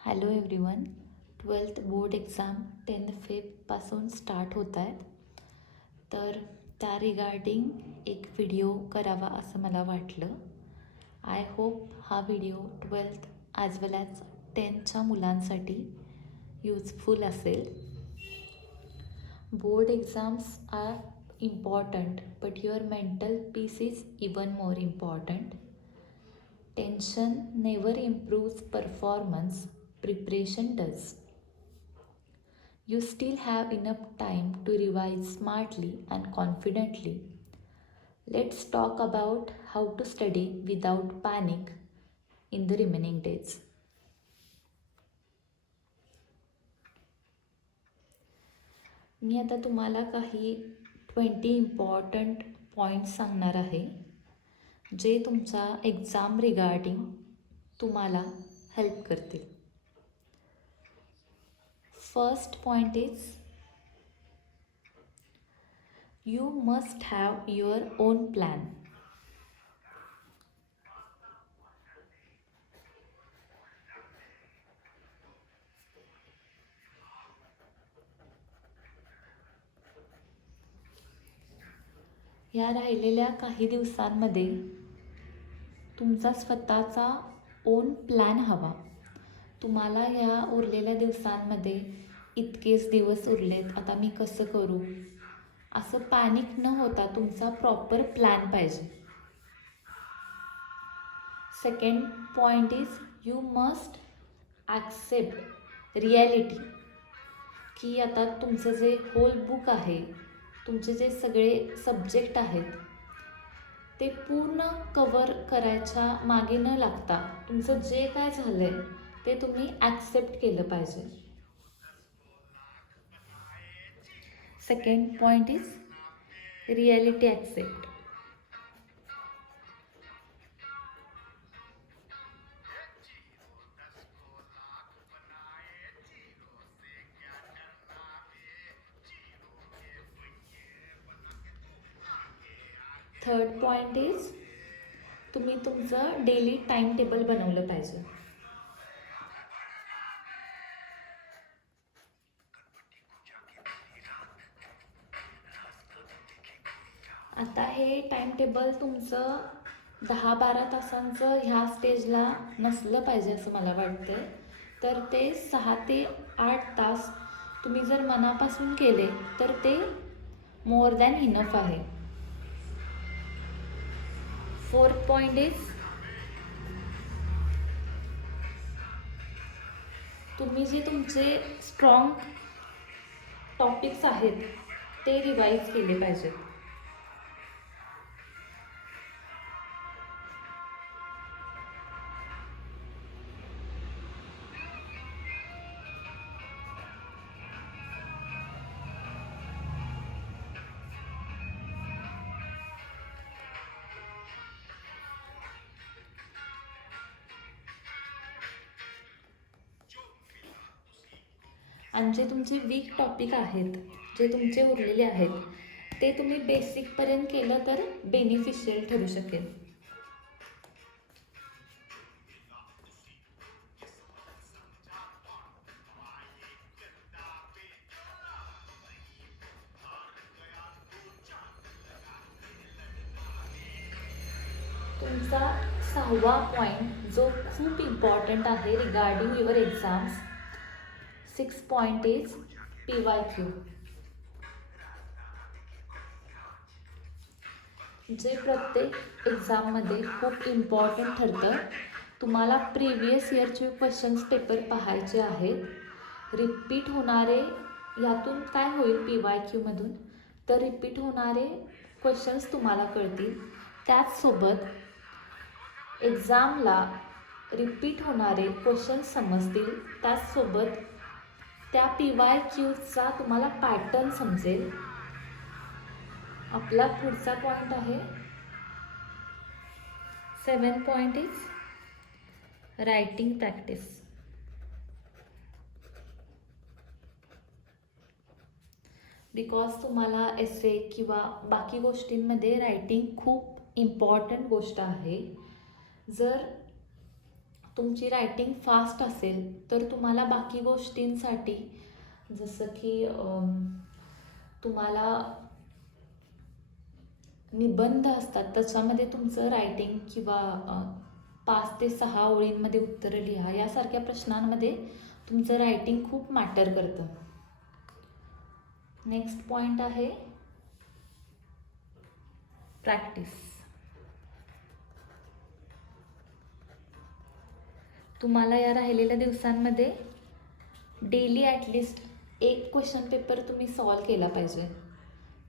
Hello everyone. 12th board exam 10th फेबपासून start होत आहेत. तर त्या रिगार्डिंग एक व्हिडिओ करावा असं मला वाटलं. आय होप हा video 12th as well as 10thच्या मुलांसाठी यूजफुल असेल. Board exams are important but your mental peace is even more important. Tension never improves performance, preparation does. You still have enough time to revise smartly and confidently. Let's talk about how to study without panic in the remaining days. मी आता तुम्हाला काही 20 important points सांगणार आहे जे तुमचा exam regarding तुम्हाला help करतील. First point is you must have your own plan. या राहिलेल्या काही दिवसांमध्ये तुमचा स्वतःचा ओन प्लॅन हवा. तुम्हाला ह्या उरलेल्या दिवसांमध्ये इतकेच दिवस उरलेत, आता मी कसं करू, असं पॅनिक न होता तुमचा प्रॉपर प्लॅन पाहिजे. Second point is you must accept reality, की आता तुमचं जे होल बुक आहे, तुमचे जे सगळे सब्जेक्ट आहेत ते पूर्ण कवर करायच्या मागे न लागता तुमचं जे काय झालं आहे ते तुम्ही ॲक्सेप्ट केलं पाहिजे. Second point is reality accept. Third point is तुम्ही तुमचं डेली टाइम टेबल बनवलं पाहिजे. आता हे टाइम टेबल तुमचं 10-12 तासांचं ह्या स्टेजला नसलं पाहिजे असं मला वाटतं. तर ते 6 ते 8 तास तुम्ही जर मनापासून केले तर ते मोर दॅन इनफ आहे. फोर्थ पॉईंट इज तुम्ही जे तुमचे स्ट्रॉंग टॉपिक्स आहेत ते रिवाईज केले पाहिजेत. आणि जे तुमचे वीक टॉपिक आहेत, जे तुमचे उरलेले आहेत, ते तुम्ही बेसिकपर्यंत केलं तर बेनिफिशियल ठरू शकेल. तुमचा 6वा पॉईंट जो खूप इम्पॉर्टंट आहे regarding your exams, 6 point is PYQ. जे प्रत्येक एक्झाममध्ये खूप इम्पॉर्टंट ठरतं. तुम्हाला प्रिव्हियस इयरचे क्वेश्चन्स पेपर पाहायचे आहेत. रिपीट होणारे, यातून काय होईल PYQमधून, तर रिपीट होणारे क्वेश्चन्स तुम्हाला कळतील. त्याचसोबत एक्झामला रिपीट होणारे क्वेश्चन्स समजतील. त्याचसोबत त्या PYQचा तुम्हाला पॅटर्न समजेल. आपला पुढचा पॉईंट आहे 7 point is writing practice. Because तुम्हाला एसे किंवा बाकी गोष्टींमध्ये रायटिंग खूप इम्पॉर्टंट गोष्ट आहे. जर तुमची रायटिंग फास्ट असेल तर तुम्हाला बाकी गोष्टींसाठी जसं की तुम्हाला निबंध असतात त्याच्यामध्ये तुमचं रायटिंग किंवा 5 ते 6 ओळींमध्ये उत्तरं लिहा यासारख्या प्रश्नांमध्ये तुमचं रायटिंग खूप मॅटर करतं. नेक्स्ट पॉईंट आहे प्रॅक्टिस. तुम्हाला या राहिलेल्या दिवसांमध्ये डेली ॲटलिस्ट एक क्वेश्चन पेपर तुम्ही सॉल्व केला पाहिजे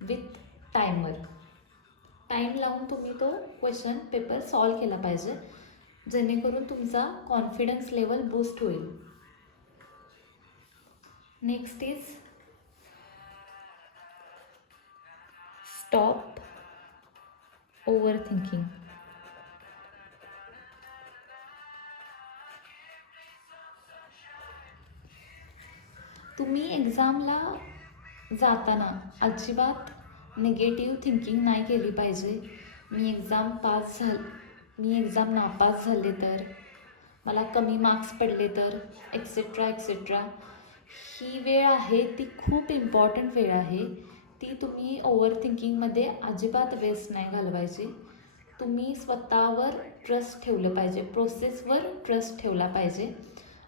विथ टायमर. टाईम लावून तुम्ही तो क्वेश्चन पेपर सॉल्व केला पाहिजे जेणेकरून तुमचा कॉन्फिडन्स लेवल बूस्ट होईल. Next is stop over thinking. तुम्ही एक्झामला जाताना अजिबात निगेटिव्ह थिंकिंग नाही केली पाहिजे. मी एक्झाम नापास झाले तर, मला कमी मार्क्स पडले तर, एक्सेट्रा एक्सेट्रा. ही वेळ आहे ती खूप इम्पॉर्टंट वेळ आहे. ती तुम्ही ओव्हर थिंकिंगमध्ये अजिबात वेस्ट नाही घालवायची. तुम्ही स्वतःवर ट्रस्ट ठेवलं पाहिजे, प्रोसेसवर ट्रस्ट ठेवला पाहिजे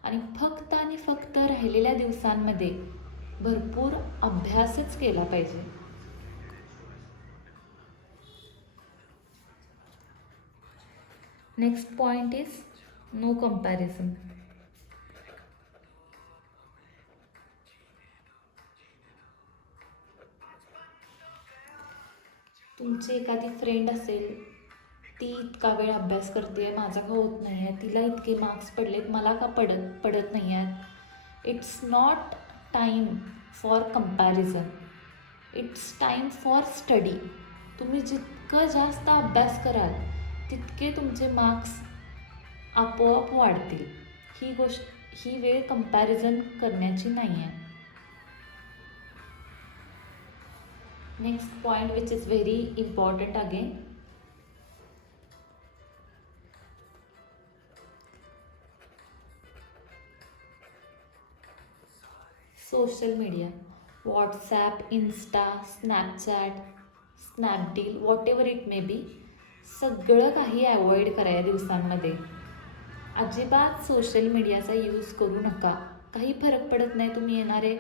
आणि फक्त राहिलेल्या दिवसांमध्ये भरपूर अभ्यासच केला पाहिजे. Next point is no comparison. तुमची एखादी फ्रेंड असेल, ती इतका वेळ अभ्यास करते, माझा का होत नाही आहे, तिला इतके मार्क्स पडलेत, मला का पडत नाही आहेत. It's not time for comparison, it's time for study. तुम्ही जितकं जास्त अभ्यास कराल तितके तुमचे मार्क्स आपोआप वाढतील. ही वेळ कंपॅरिझन करण्याची नाही आहे. Next point which is very important again, social media. WhatsApp, Insta, Snapchat, Snapdeal, what ever it may be, सगळं काही अवॉइड करा या दिवसांमध्ये. अजिबात सोशल मीडियाचा यूज करू नका. काही फरक पडत नाही तुम्ही येणारे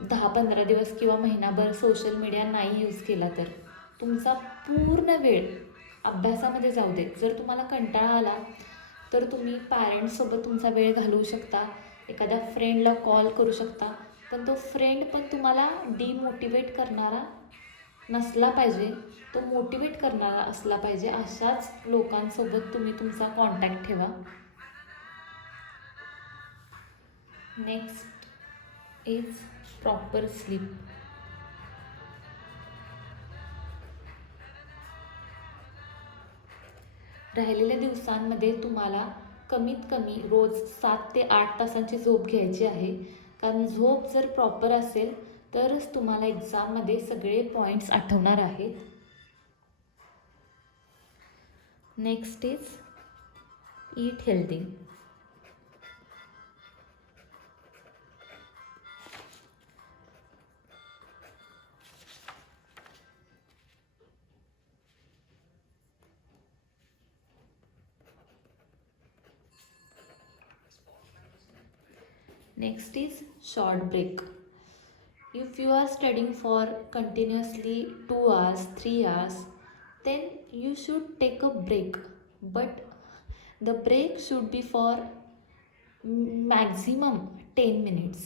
10-15 दिवस किंवा महिनाभर सोशल मीडिया नाही यूज केला तर. तुमचा पूर्ण वेळ अभ्यासामध्ये जाऊ दे. जर तुम्हाला कंटाळा आला तर तुम्ही पॅरेंट्ससोबत तुमचा वेळ घालवू शकता, एखाद्या फ्रेंडला कॉल करू शकता, पण तो फ्रेंड पण तुम्हाला डिमोटिवेट करणारा नसला पाहिजे, तो मोटिवेट करणारा असला पाहिजे. अशाच लोकांसोबत तुम्ही तुमचा कॉन्टॅक्ट ठेवा. Next is proper sleep. राहिलेल्या दिवसांमध्ये तुम्हाला कमीत कमी रोज 7 ते 8 तासांची झोप घ्यायची आहे, कारण झोप जर प्रॉपर असेल तरच तुम्हाला एक्झाममध्ये सगळे पॉईंट्स आठवणार आहेत. Next is eat healthy. Next is short break. If you are studying for continuously 2 hours, 3 hours, then you should take a break. But the break should be for maximum 10 minutes.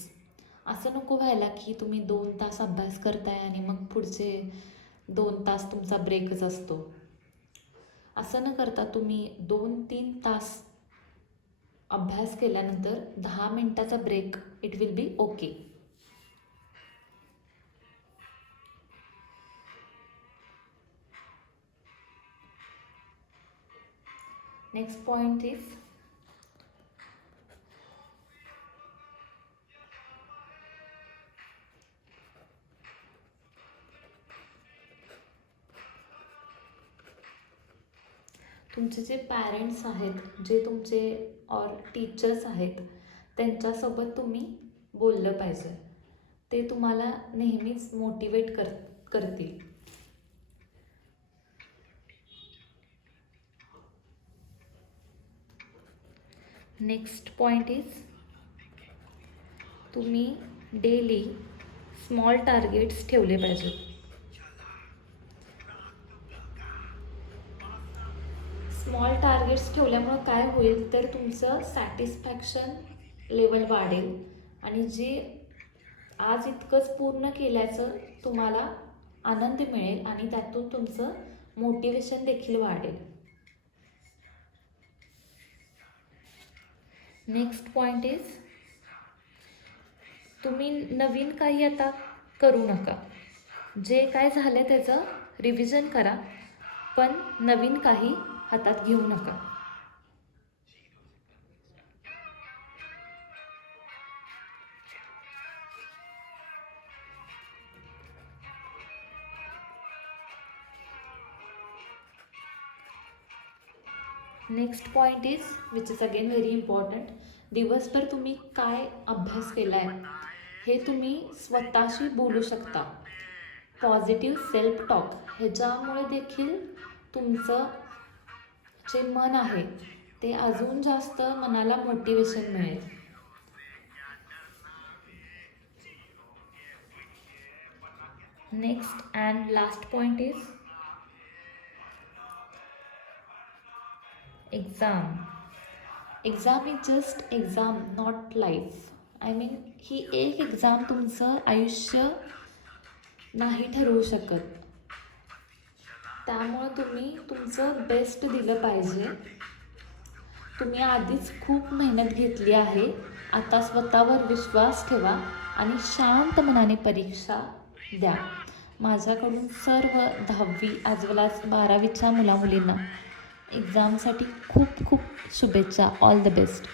असं नको व्हायला की तुम्ही 2 तास अभ्यास करताय आणि मग पुढचे 2 तास तुमचा ब्रेकच असतो. असं न करता तुम्ही 2-3 तास अभ्यास केल्यानंतर 10 मिनिटाचा break, it will be okay. Next point is तुमचे जे पॅरेंट्स आहेत, जे तुमचे और टीचर्स आहेत, त्यांच्यासोबत तुम्ही बोललं पाहिजे. ते तुम्हाला नेहमीच मोटिवेट करतील. नेक्स्ट पॉईंट इज तुम्ही डेली स्मॉल टार्गेट्स ठेवले पाहिजेत. स्मॉल टार्गेट्स ठेवल्यामुळं काय होईल तर तुमचं सॅटिस्फॅक्शन लेवल वाढेल आणि जे आज इतकंच पूर्ण केल्याचं तुम्हाला आनंद मिळेल आणि त्यातून तुमचं मोटिवेशन देखील वाढेल. नेक्स्ट पॉईंट इज तुम्ही नवीन काही आता करू नका. जे काय झालं त्याचं रिव्हिजन करा, पण नवीन काही हातात घेऊ नका. Next point is which is again very important. दिवसभर तुम्ही काय अभ्यास केला आहे हे तुम्ही स्वतःशी बोलू शकता. पॉझिटिव्ह सेल्फ टॉक ह्याच्यामुळे देखील तुमचं जे मन आहे ते अजून जास्त मनाला मोटिवेशन मिळेल. Next and last point is exam. Exam is just exam, not life. I mean he एक एक्झाम तुमचं आयुष्य नाही ठरवू शकत. त्यामुळं तुम्ही तुमचं बेस्ट दिलं पाहिजे. तुम्ही आधीच खूप मेहनत घेतली आहे. आता स्वतःवर विश्वास ठेवा आणि शांत मनाने परीक्षा द्या. माझ्याकडून सर्व 10वी as well as 12वीच्या मुलामुलींना एक्झामसाठी खूप खूप शुभेच्छा. All the best.